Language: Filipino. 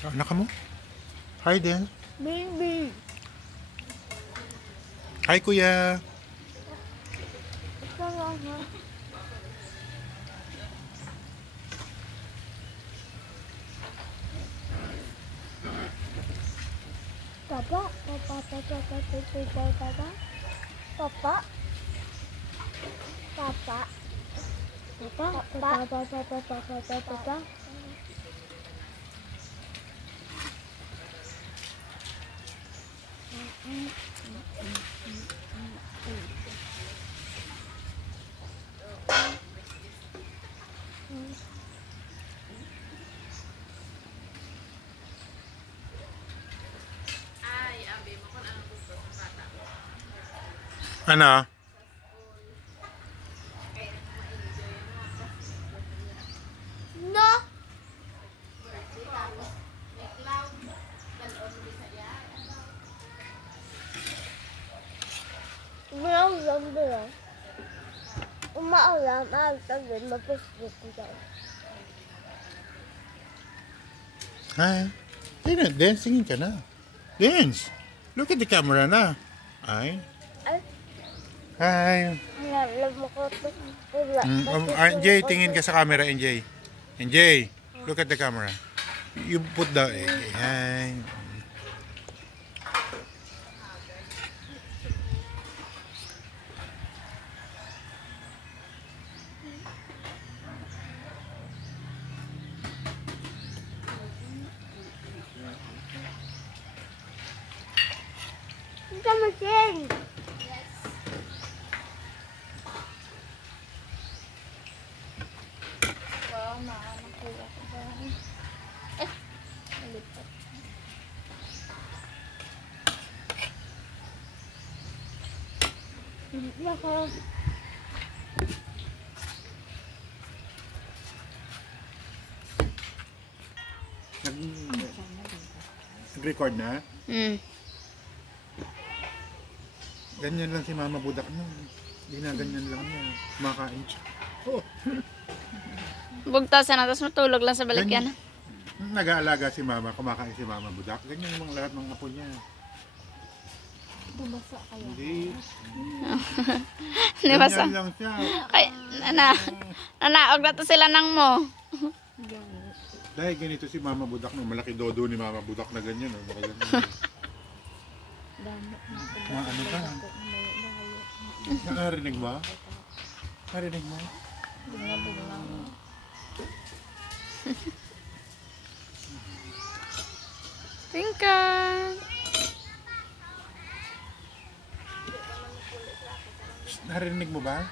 Anak mo? Hi din. Baby. Hi kuya. Salamat. Papa, papa, papa, papa, papa, papa, papa, papa, papa, papa, papa, papa, papa. Ano? No. Umaulam doon. Umaulam, sabihin, mapuslit ko daw. Hi. Dancingin ka na. Dance. Look at the camera na. Ay. Ay, Hi. alam mo ko ito. NJ, tingin ka sa camera, NJ. NJ, look at the camera. You put the... Hi. Ito machine. Wow, nakakakuha ko ba? Nalipat. Naka. Nag-record na? Mm. Ganyan lang si Mama Budak mo. Ginaganyan lang niya. Kumakain siya. Oh. Bugtasan na, tapos matulog lang sa balikyan. Nag-aalaga si Mama, kumakain si Mama Budak. Ganyan yung mga lahat ng apo niya. Bumasa kaya. Hindi. Di ba sa? Ganyan lang siya. Kay, nanaog na to sila ng mo. Dahil ganito si Mama Budak. No? Malaki dodo ni Mama Budak na ganyan. No? Baka ganyan. Mga ano ka? Nakarinig mo? Narinig mo? Tingkan. Narinig mo ba?